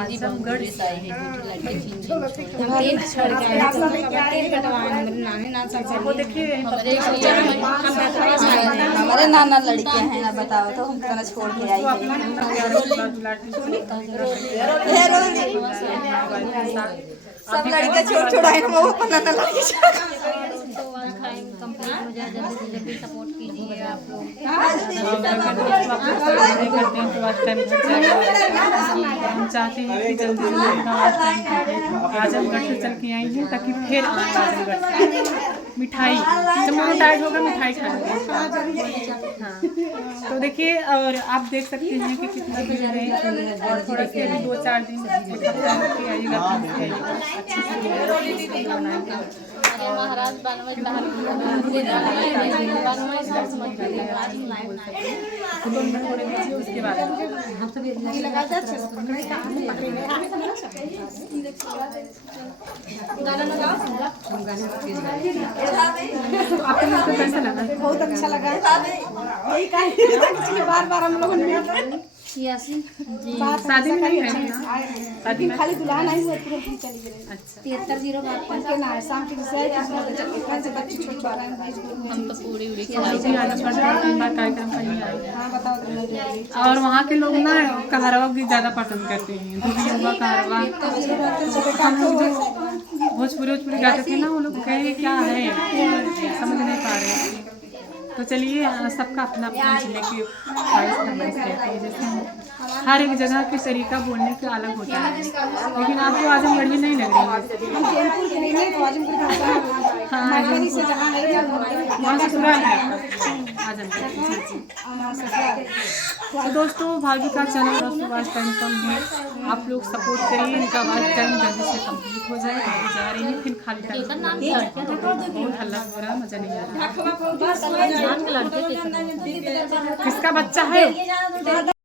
आजमगढ़ से आई है वो देखिए हमारे नाना लड़के हैं ना, बताओ तो हम तो छोड़ के आई सब लड़के छोड़ छोड़ाए हम वो अपना नाना लड़के कंप्लीट हो जाए जल्दी से जल्दी सपोर्ट कीजिए आप लोग। हम चाहते हैं कि जल्दी आजमगढ़ से चल के आई हैं ताकि फिर आजमगढ़ मिठाई जब मन टाइट होगा मिठाई खाएंगे। हाँ तो देखिए और आप देख सकते हैं कि कितना भीड़ है और थोड़ा से अभी 2-4 दिन आइएगा अच्छे से महाराज उसके बाद आपको कैसा लगा? बहुत अच्छा लगा। यही कहा बार-बार हम लोगों ने शादी में नहीं है ना? शादी में खाली दुल्हन आई हुई पूरे दिन चली गई। अच्छा 73 के ना शाम के से बच्चे छोटे हम तो पूरी उड़ी कार्यक्रम हाँ बताओ। और वहाँ के लोग ना कहरवा की ज़्यादा पसंद करते हैं। धुबिया कहरवा हम लोग जो भोजपुरी गाते थे ना वो लोग कहे क्या है समझ नहीं पा रहे। तो चलिए सबका अपना अपना जिले की ख्वाहिश फरमाइश रहती है। जैसे हर एक जगह के तरीका बोलने का अलग होता है, लेकिन आपको आजमगढ़ी नहीं लग रही है। हाँ वहाँ से ससुराल है आजमगढ़। तो दोस्तों भाभी का चैनल आवाज़ टाइम कम है, आप लोग सपोर्ट करिए। इनका आवाज़ टाइम जल्दी से कंप्लीट हो जाए। जा रही है फिर खाली टाइम बहुत हल्ला हो रहा है, मज़ा नहीं आ रहा। किसका बच्चा है?